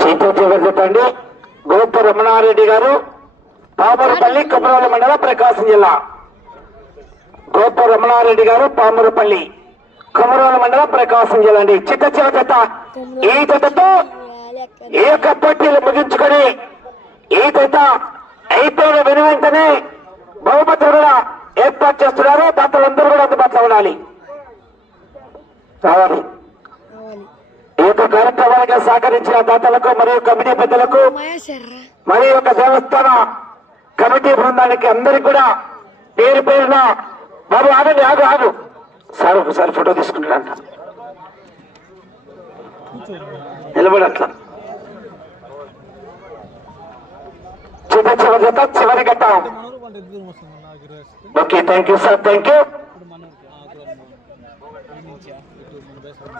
Facebook Facebook. చెప్పండి. గోపు రమణారెడ్డి గారు పామరపల్లి కుమరాల మండలం ప్రకాశం జిల్లా. గోపు రమణారెడ్డి గారు పామరపల్లి కుమరాల మండలం ప్రకాశం జిల్లా అండి. చిట్ట చిన్న ఈ జతతో ఈ యొక్క పోటీలు ముగించుకొని ఈ జత అయిపోయిన వెను వెంటనే బహుమతులు కూడా ఏర్పాటు చేస్తున్నారు. దాతలందరూ కూడా అందుబాటులో ఉండాలి. రావాలి ఈ యొక్క కార్యక్రమానికి సహకరించిన దాతలకు మరియు కమిటీ పెద్దలకు మరియు యొక్క దేవస్థాన కమిటీ బృందానికి అందరికి కూడా పేరు పేరున బాబు ఆగండి ఆగు ఆగు. సార్ ఒకసారి ఫోటో తీసుకుంటాడంట నిలబడి అట్లా చిన్న చివరి జత చివరి ఘట్టం okay thank you sir thank you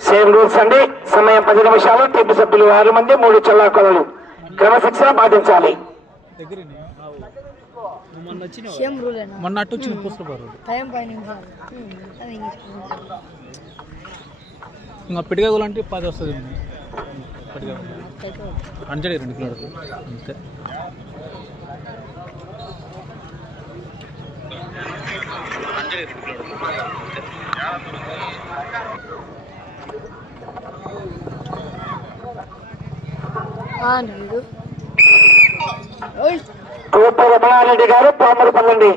same rules అండి. సమయం పది నిమిషాలు. టీపు సభ్యులు ఆరు మంది మూడు చల్లాకొలలు. క్రమశిక్షణ పాటించాలి. మొన్న మొన్న అటు వచ్చిన పుస్తకాలు టైం పది ఇంక అంటే వస్తుంది. అంచడి రెండు కిలోమీటర్లు అంతే. నీడు ఓయ్ కోప రమణారెడ్డి గారు పామరపల్లండి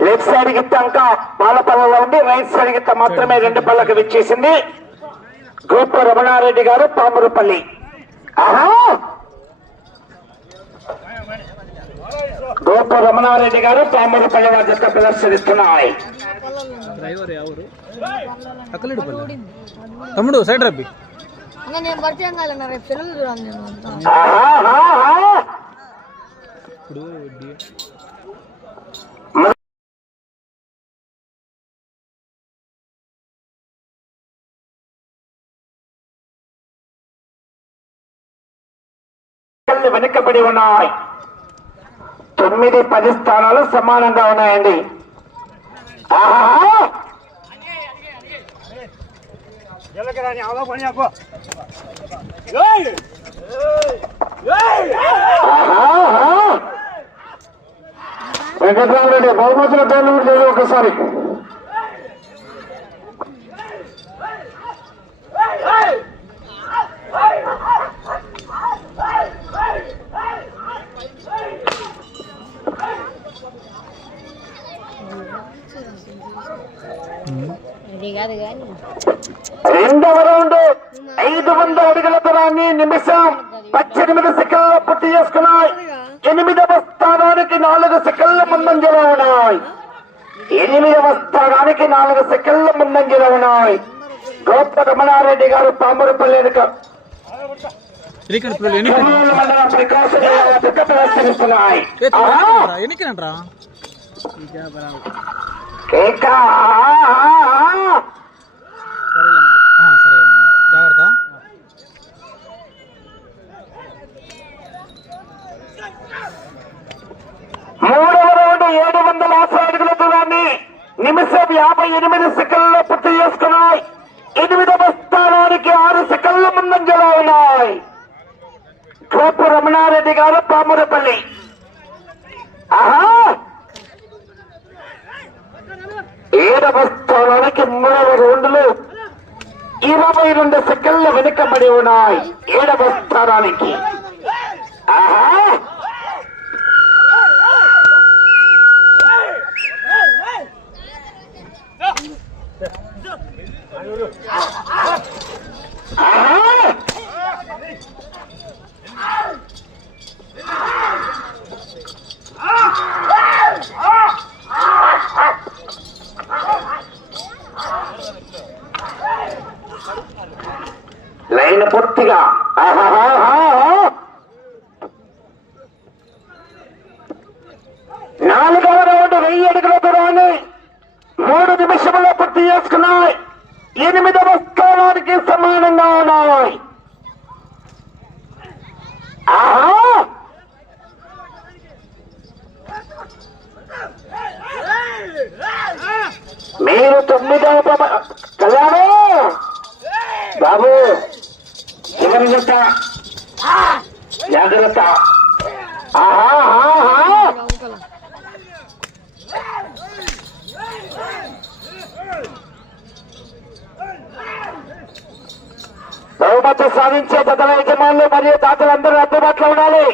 లెఫ్ట్ సైడ్ గిత్త అంక పాలపల్లలో ఉండి రైట్ సైడ్ గిత్త మాత్రమే రెండు పళ్ళకు విచ్చేసింది. గ్రూప్ రమణారెడ్డి గారు పామురుపల్లి ఆహా! గోప రమణారెడ్డి గారు పామరపల్లి వారి జత ప్రదర్శనిస్తున్నాయి. డ్రైవర్ ఎవరు? అక్కలేడుపల్లి తమ్ముడు సైడ్ రబ్బి. ఇప్పుడు వెనుకబడి ఉన్నాయి. తొమ్మిది పది స్థానాలు సమానంగా ఉన్నాయండి. ఆహా! వెంకటరామరెడ్డి బహుమతుల పేర్లు కూడా ఒకసారి అది కాదు కానీ రెండవ రౌండ్ ఐదు వందల అడుగుల దూరాన్ని నిమిషం పద్దెనిమిది సెకండ్లు పూర్తి చేసుకున్నాయి ఎనిమిదవ స్థానానికి నాలుగు సెకండ్ల ముందంజలో ఉన్నాయి ఎనిమిదవ స్థానానికి నాలుగు సెకండ్ల ముందంజలో ఉన్నాయి. గోప రమణారెడ్డి గారు పామరపల్లి మూడవ రౌండ్ ఏడు వందల నిమిషం యాభై ఎనిమిది సెకండ్లో పూర్తి చేసుకున్నాయి. ఎనిమిదవ స్థానానికి ఆరు సెకండ్ల ముందంజలో ఉన్నాయి. కోపు రమణారెడ్డి గారు పామురపల్లి. ఆహా! ఏడవ స్థానానికి మూడవ రౌండ్లు ఇరవై రెండు సెకండ్లు వెనుకబడి ఉన్నాయి. ఏడవ స్థానానికి. ఆహా! Ah! స్థానానికి సమానంగా ఉన్నాయి ఆహా మీరు తొమ్మిదవ ప్రమ- కళ్యాణం బాబు చివరి జత జాగ్రత్త ఆహా ఆహా అవతల బహుమతి సాధించే జతల యజమానులు మరియు దాతలందరూ అందుబాటులో ఉండాలి.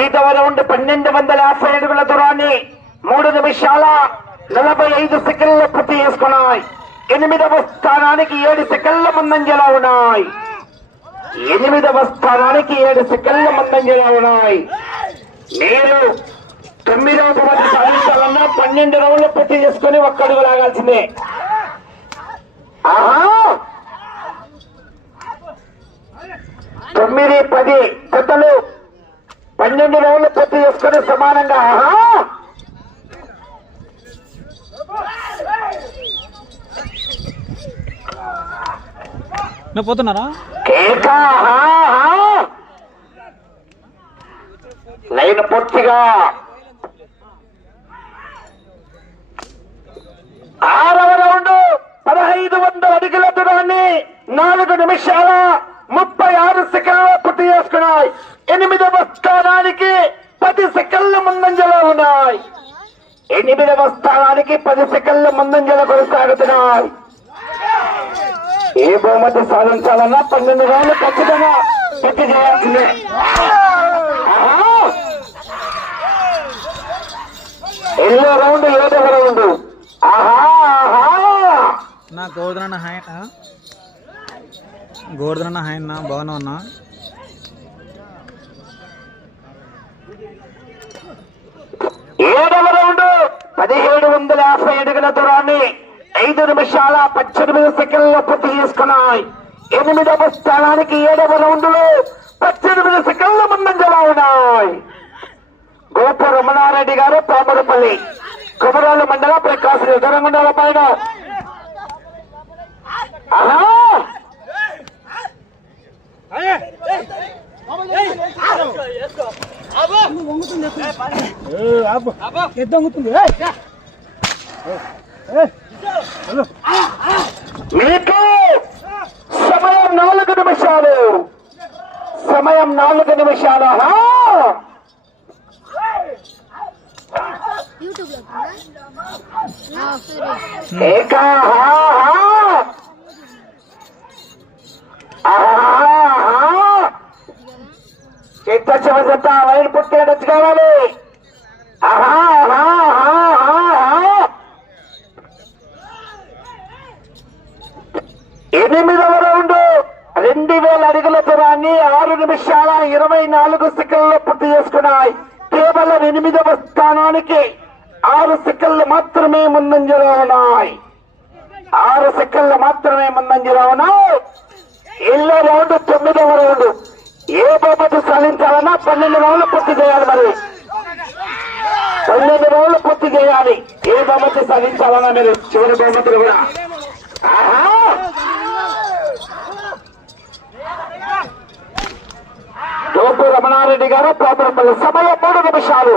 ఐదవ రౌండ్ పన్నెండు వందల యాభై అడుగుల దూరాన్ని మూడు నిమిషాల నలభై ఐదు సెకండ్లు పూర్తి చేసుకున్నాయి. ఎనిమిదవ స్థానానికి ఏడు సెకండ్ల ముందంజలా ఉన్నాయి. ఎనిమిదవ స్థానానికి ఏడు సెకండ్ల ముందంజలా ఉన్నాయి. మీరు తొమ్మిదవ బహుమతి సాధించాలన్నా పన్నెండు రౌండ్లు పూర్తి చేసుకుని ఒక్కడుగు లాగాల్సిందే. తొమ్మిది పది జతలు పన్నెండు రౌండ్లు పూర్తి చేసుకుని సమానంగా. ఆహా! నువ్వు పోతున్నారా. లైన్ పూర్తిగా. ఆరవ పదహైదు వందల అడుగుల దూరాన్ని నాలుగు నిమిషాల ముప్పై ఆరు సెకండ్లు పూర్తి చేసుకున్నాయి. ఎనిమిదవ స్థానానికి పది సెకండ్ల ముందంజలో ఉన్నాయి. ఎనిమిదవ స్థానానికి పది సెకండ్ల ముందంజలో కొనసాగుతున్నాయి. ఏ బహుమతి సాధించాలన్నా పన్నెండు రోజులు ఖచ్చితంగా పూర్తి చేయాల్సిందే. ఆహా! ఎన్నో రౌండ్ ఏడవ round. Govardhana hi Govardhana hi అన్న బాగున్నా అన్నా? ఏడవ రౌండ్ పదిహేడు వందల యాభై అడుగుల దూరాన్ని ఐదు నిమిషాల పద్దెనిమిది సెకండ్లు పూర్తి చేసుకున్నాయి. ఎనిమిదవ స్థానానికి ఏడవ రౌండ్లో పద్దెనిమిది సెకండ్ల ముందంజలో ఉన్నాయి. గోప రమణారెడ్డి గారు పామరపల్లి కుమరాల మండల ప్రకాశం ఎదురంగుండాల పైన ఆహా మీకు సమయం నాలుగు నిమిషాలు. సమయం నాలుగు నిమిషాలు! యూట్యూబ్ ఏక ఆహా! ఆహా! చిట్ట చివరి జత కావాలి ఎనిమిదవ రౌండ్ రెండు వేల అడుగుల దూరాన్ని ఆరు నిమిషాల ఇరవై నాలుగు సెకండ్లు పూర్తి చేసుకున్నాయి కేవలం ఎనిమిదవ స్థానానికి ఆరు సెకండ్లు మాత్రమే ముందంజలో ఉన్నాయి ఆరు సెకండ్లు మాత్రమే ముందంజలో ఉన్నాయి ఎల్లో రౌండ్ తొమ్మిదవ రౌండ్ ఏ బహుమతి సాధించాలన్నా పన్నెండు రోజులు పూర్తి చేయాలి మరి. పన్నెండు రోజులు పూర్తి చేయాలి. ఏ బహుమతి సాధించాలన్నా మీరు? చివరి బహుమతులు కూడా. ఆహా! తోపు రమణారెడ్డి గారు ప్రాపరపల్లి సమయం మూడు నిమిషాలు.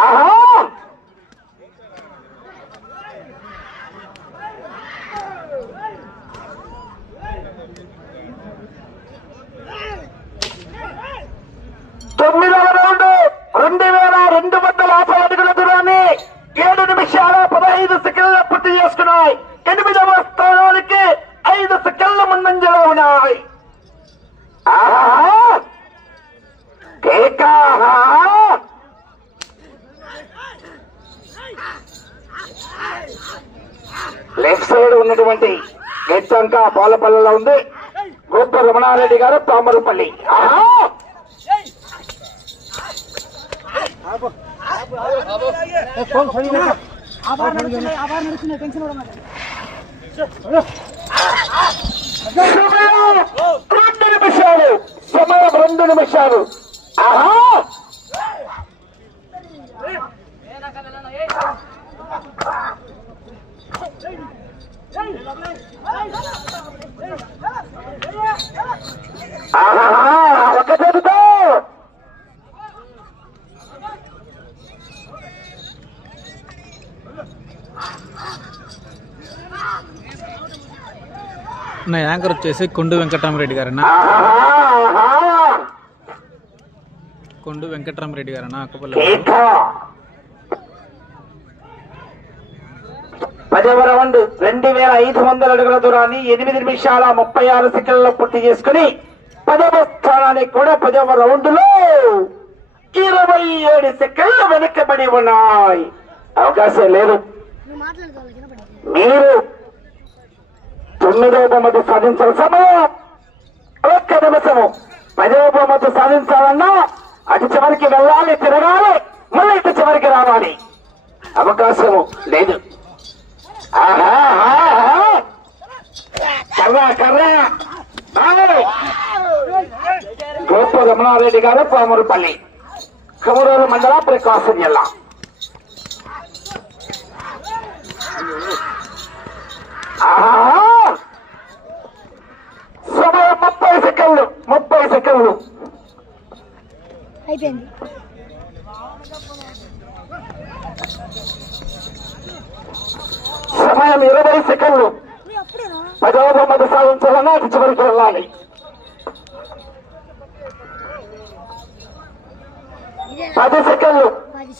ఆహా తొమ్మిదవ రౌండ్ రెండు వేల రెండు వందల యాభై అడుగుల దూరాన్ని ఏడు నిమిషాల పదహైదు సెకండ్ల పూర్తి చేసుకున్నాయి ఎనిమిదవ స్థానానికి ఐదు సెకండ్ల ముందంజలో ఉన్నాయి ఆహా! కేక! ఆహా! లెఫ్ట్ సైడ్ ఉన్నటువంటి గెచ్చంక పాలపల్లిలో ఉంది. గొప్ప రమణారెడ్డి గారు పామరుపల్లి రెండు నిమిషాలు సమయం రెండు నిమిషాలు. ఆహా! ఒక చేతితో నా యాంకర్ వచ్చేసి కొండు వెంకటరామరెడ్డి గారన్నా. కొండు వెంకటరామరెడ్డి గారన్నా అక్కపల్లి పదవ రౌండ్ రెండు వేల ఐదు వందల అడుగుల దూరాన్ని ఎనిమిది నిమిషాల ముప్పై ఆరు సెకండ్లలో పూర్తి చేసుకుని పదవ స్థానానికి కూడా పదవ రౌండ్లో ఇరవై ఏడు సెకండ్లు వెనుకబడి ఉన్నాయి. అవకాశం లేదు. మీరు తొమ్మిదవ బొమ్మతో సాధించాల. సమయం! ఒక్క నిమిషము. పదవ బొమ్మతో సాధించాలన్నా అటు చివరికి వెళ్ళాలి తిరగాలి మళ్ళీ ఇటు చివరికి రావాలి. అవకాశము లేదు. ఆహా, ఆహా. కర్ర కర్ర. గోప రమణారెడ్డి గారు పామురుపల్లి. కమరూరు మండల ప్రకాశం జిల్లా! సమయం ముప్పై సెకండ్లు ముప్పై సెకండ్లు. అయిపోయింది. సమయం ఇరవై సెకండ్లు. పదవ బొమ్మది సాధించాలన్నా చివరికి వెళ్ళాలి. పది సెకండ్లు. పది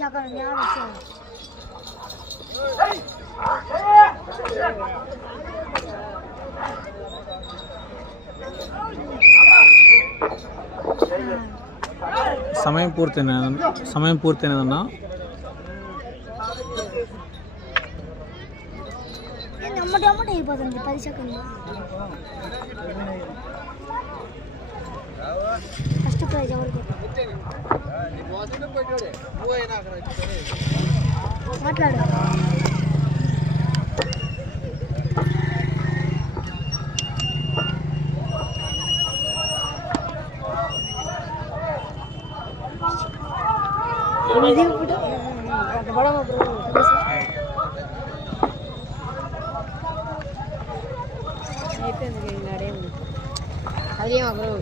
ఇచ్చాను సమయం పూర్తయిన సమయం పూర్తయినదన్నా? ఏంది అమ్మటి అమ్మటి అయిపోతుంది పది సెకండ్లు. ఫస్ట్ ప్రైజ్ ఎవరికి మాట్లాడు అయిపోయింది అదేం అగ్రవు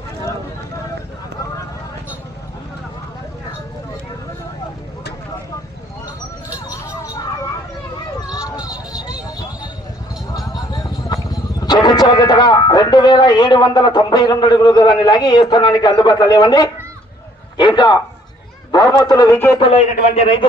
చెల్లించిన రెండు వేల ఏడు వందల తొంభై రెండు అడుగుల దూరాన్ని లాగి ఏ స్థానానికి అందుబాటులో లేవండి. ఇంకా బహుమతులు విజేతలైనటువంటి రైతు